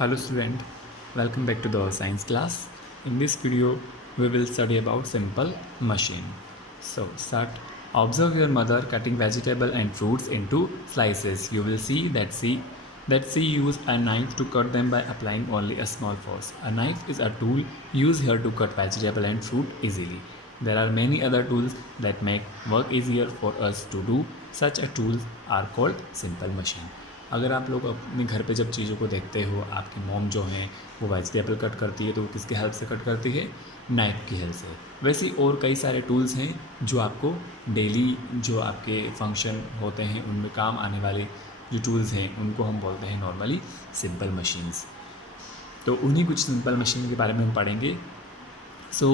Hello student, welcome back to the science class. In this video, we will study about simple machine. So start. Observe your mother cutting vegetable and fruits into slices. You will see that she used a knife to cut them by applying only a small force. A knife is a tool used here to cut vegetable and fruit easily. There are many other tools that make work easier for us to do. Such a tools are called simple machine. अगर आप लोग अपने घर पे जब चीज़ों को देखते हो, आपकी मॉम जो हैं वो वेजिटेबल कट करती है तो वो किसके हेल्प से कट करती है? नाइफ़ की हेल्प से। वैसे ही और कई सारे टूल्स हैं जो आपको डेली जो आपके फंक्शन होते हैं उनमें काम आने वाले जो टूल्स हैं उनको हम बोलते हैं नॉर्मली सिंपल मशीन्स। तो उन्हीं कुछ सिंपल मशीन के बारे में हम पढ़ेंगे। So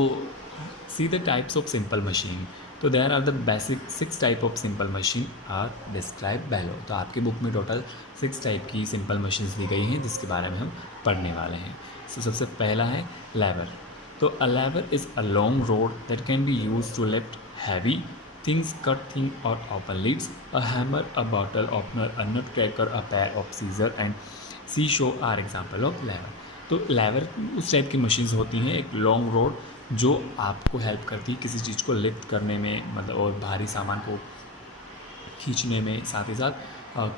see the types of simple machine. तो there are the basic 6 type of simple machine are describe below. तो आपके बुक में टोटल 6 टाइप की सिंपल मशीन्स दी गई हैं जिसके बारे में हम पढ़ने वाले हैं। सो सबसे पहला है लेवर। तो a lever is a long rod that can be use to lift heavy things, cut thing और open lids. A hammer, a bottle opener, a nut cracker, a pair of scissor and seesaw are example of lever. तो lever उस type की machines होती हैं, एक long road जो आपको help करती है किसी चीज़ को लिफ्ट करने में, मतलब और भारी सामान को खींचने में, साथ ही साथ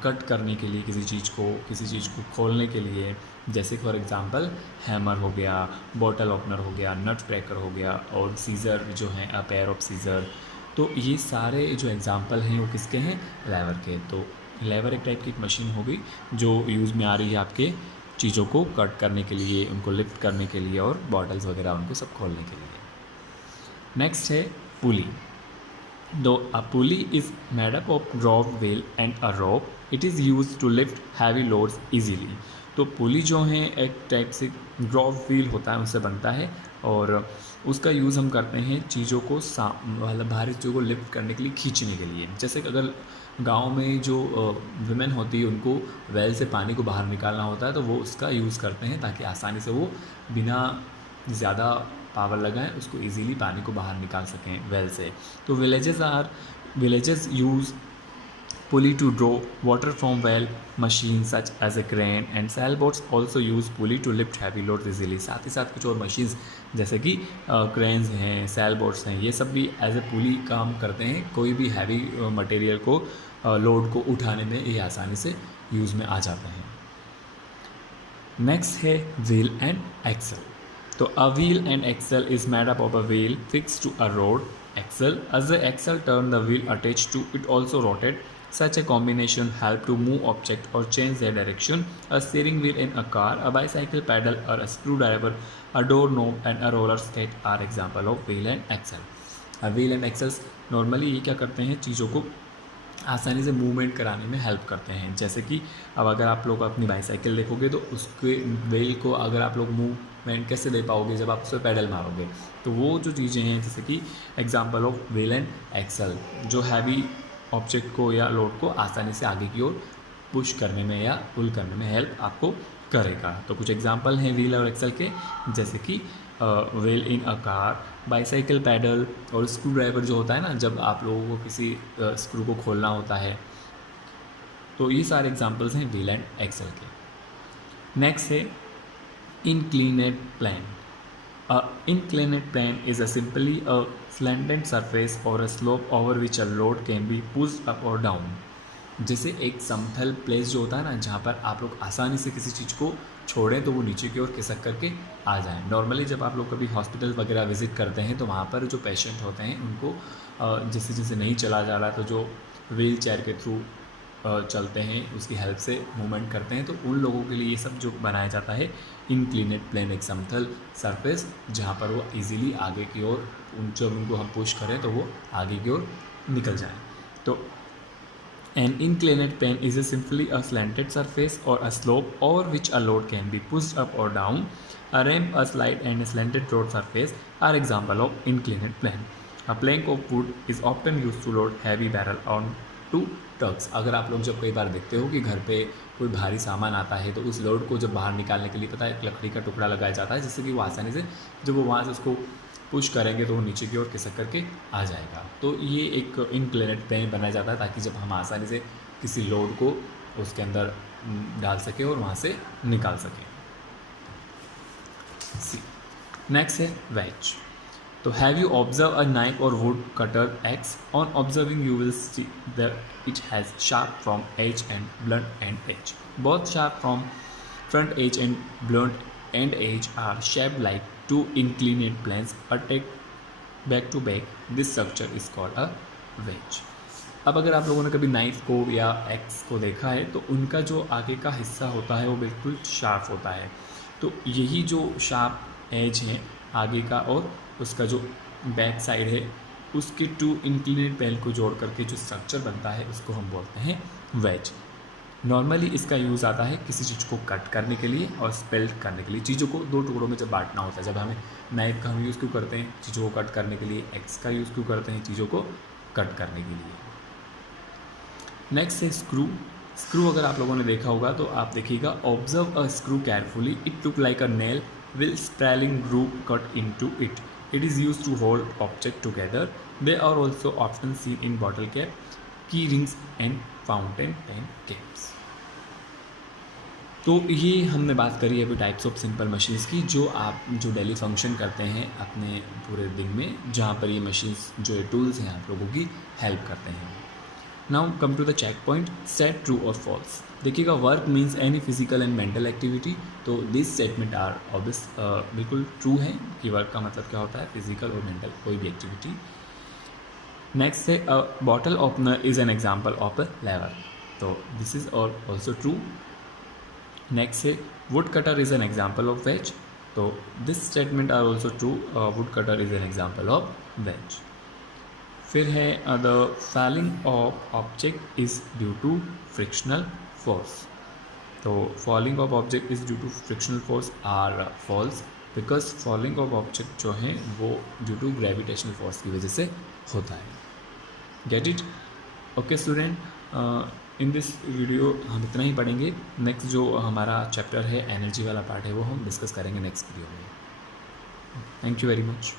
कट करने के लिए किसी चीज़ को खोलने के लिए, जैसे फॉर एग्जांपल हैमर हो गया, बॉटल ओपनर हो गया, नट क्रैकर हो गया और सीज़र जो हैं अ पेयर ऑफ सीज़र। तो ये सारे जो एग्जांपल हैं वो किसके हैं? लेवर के। तो लेवर एक टाइप की एक मशीन हो गई जो यूज़ में आ रही है आपके चीज़ों को कट करने के लिए, उनको लिफ्ट करने के लिए और बॉटल्स वगैरह उनको सब खोलने के लिए। नेक्स्ट है पुली। दो a pulley is made up of drop wheel and a rope. It is use to lift heavy loads easily. तो पुली जो है एक टाइप से ड्रॉप व्हील होता है, उससे बनता है और उसका यूज़ हम करते हैं चीज़ों को मतलब भारी चीज़ों को लिफ्ट करने के लिए, खींचने के लिए। जैसे कि अगर गांव में जो वुमेन होती है उनको वेल से पानी को बाहर निकालना होता है तो वो उसका यूज़ करते हैं ताकि आसानी से वो बिना ज़्यादा पावर लगाएं उसको इजीली पानी को बाहर निकाल सकें वेल से। तो villages use pulley to draw water from well. Machines such as a crane and sailboats also use pulley to lift heavy loads easily. साथ ही साथ कुछ और मशीन्स जैसे कि क्रेन्स हैं, सेल बोट्स हैं, ये सब भी एज ए पुली काम करते हैं। कोई भी हैवी मटेरियल को लोड को उठाने में ये आसानी से यूज़ में आ जाते हैं। नेक्स्ट है व्हील एंड एक्सल। तो a wheel and axle is made up of a wheel fix to a rod axle. As the axle turned, the wheel attached to it also rotated. Such a combination helped to move objects or change their direction. A steering wheel in a car, a bicycle pedal or a screwdriver, a doorknob and a roller skate are example of wheel and axle. Wheel and axles normally ये क्या करते हैं, चीज़ों को आसानी से movement कराने में हेल्प करते हैं। जैसे कि अब अगर आप लोग अपनी बाईसाइकिल देखोगे तो उसके व्हील को अगर आप लोग मूवमेंट कैसे दे पाओगे, जब आप उस पर पैडल मारोगे। तो वो जो चीज़ें हैं जैसे कि example of wheel and axle, जो हैवी ऑब्जेक्ट को या लोड को आसानी से आगे की ओर पुश करने में या पुल करने में हेल्प आपको करेगा। तो कुछ एग्जांपल हैं व्हील और एक्सल के, जैसे कि wheel in a car, bicycle pedal और स्क्रू ड्राइवर जो होता है ना, जब आप लोगों को किसी स्क्रू को खोलना होता है। तो ये सारे एग्जांपल्स हैं व्हील एंड एक्सल के। नेक्स्ट है इंक्लिनेट plane. Inclined plane is simply a slanted surface or a slope over which a load can be pushed up or down. जैसे एक समतल प्लेस जो होता है ना, जहाँ पर आप लोग आसानी से किसी चीज़ को छोड़ें तो वो नीचे की ओर खिसक करके आ जाए। नॉर्मली जब आप लोग कभी हॉस्पिटल वगैरह विजिट करते हैं तो वहाँ पर जो पेशेंट होते हैं उनको जैसे जैसे नहीं चला जा रहा तो जो व्हील चेयर के थ्रू चलते हैं, उसकी हेल्प से मूवमेंट करते हैं, तो उन लोगों के लिए ये सब जो बनाया जाता है इंक्लिनेट प्लेन, एक समतल सरफेस जहाँ पर वो इजीली आगे की ओर जब उनको हम पुश करें तो वो आगे की ओर निकल जाएं। तो an inclined plane is simply a slanted surface or a slope over which a load can be pushed up or down. A ramp, a slide and a slanted road surface are example of inclined plane. A plank of wood is often used to load heavy barrel on to trucks. अगर आप लोग जब कई बार देखते हो कि घर पे कोई भारी सामान आता है तो उस लोड को जब बाहर निकालने के लिए पता है एक लकड़ी का टुकड़ा लगाया जाता है, जिससे कि वो आसानी से जब वो वहाँ से उसको पुश करेंगे तो वो नीचे की ओर खिसक करके आ जाएगा। तो ये एक इंक्लिनेट प्लेन बनाया जाता है ताकि जब हम आसानी से किसी लोड को उसके अंदर डाल सकें और वहाँ से निकाल सकें। सी। नेक्स्ट है वेज। तो have you observe a knife or wood cutter axe? On observing you will see that it has sharp front edge and blunt and edge. Both sharp front front edge and blunt end edge are shaped like two inclined planes attacked back to back. This structure is called a wedge. अब अगर आप लोगों ने कभी knife को या x को देखा है तो उनका जो आगे का हिस्सा होता है वो बिल्कुल शार्प होता है। तो यही जो शार्प एज है आगे का और उसका जो बैक साइड है उसके टू इंक्लिनेड प्लेन को जोड़ करके जो स्ट्रक्चर बनता है उसको हम बोलते हैं वेज। नॉर्मली इसका यूज़ आता है किसी चीज़ को कट करने के लिए और स्पेल्ट करने के लिए। चीज़ों को दो टुकड़ों में जब बांटना होता है, जब हमें नाइफ का हम यूज़ क्यों करते हैं चीज़ों को कट करने के लिए, एक्स का यूज़ क्यों करते हैं चीज़ों को कट करने के लिए। नेक्स्ट है स्क्रू। स्क्रू अगर आप लोगों ने देखा होगा तो आप देखिएगा, observe a screw carefully, it look like a nail will spiralling groove cut into it. It is use to hold object together. They are also often seen in bottle cap, key rings and fountain pen caps. तो ये हमने बात करी अभी types of simple machines की जो daily function करते हैं अपने पूरे दिन में, जहाँ पर ये मशीन्स जो ये टूल्स हैं आप लोगों की हेल्प करते हैं। Now come to the checkpoint, set true और फॉल्स। देखिएगा, work means any physical and mental activity. तो दिस स्टेटमेंट आर ऑब्वियस बिल्कुल ट्रू है कि वर्क का मतलब क्या होता है, फिजिकल और मेंटल कोई भी एक्टिविटी। नेक्स्ट है, a bottle opener is an example of a lever. तो this is also true. Next है, wood cutter is an example of wedge. तो this statement are also true, wood cutter is an example of wedge. फिर है, the falling of object is due to frictional force. तो falling of object is due to frictional force are false, because falling of object जो है वो due to gravitational force की वजह से होता है। Get it? Okay student, in this video हम इतना ही पढ़ेंगे। नेक्स्ट जो हमारा चैप्टर है एनर्जी वाला पार्ट है वो हम डिस्कस करेंगे नेक्स्ट वीडियो में। Thank you very much.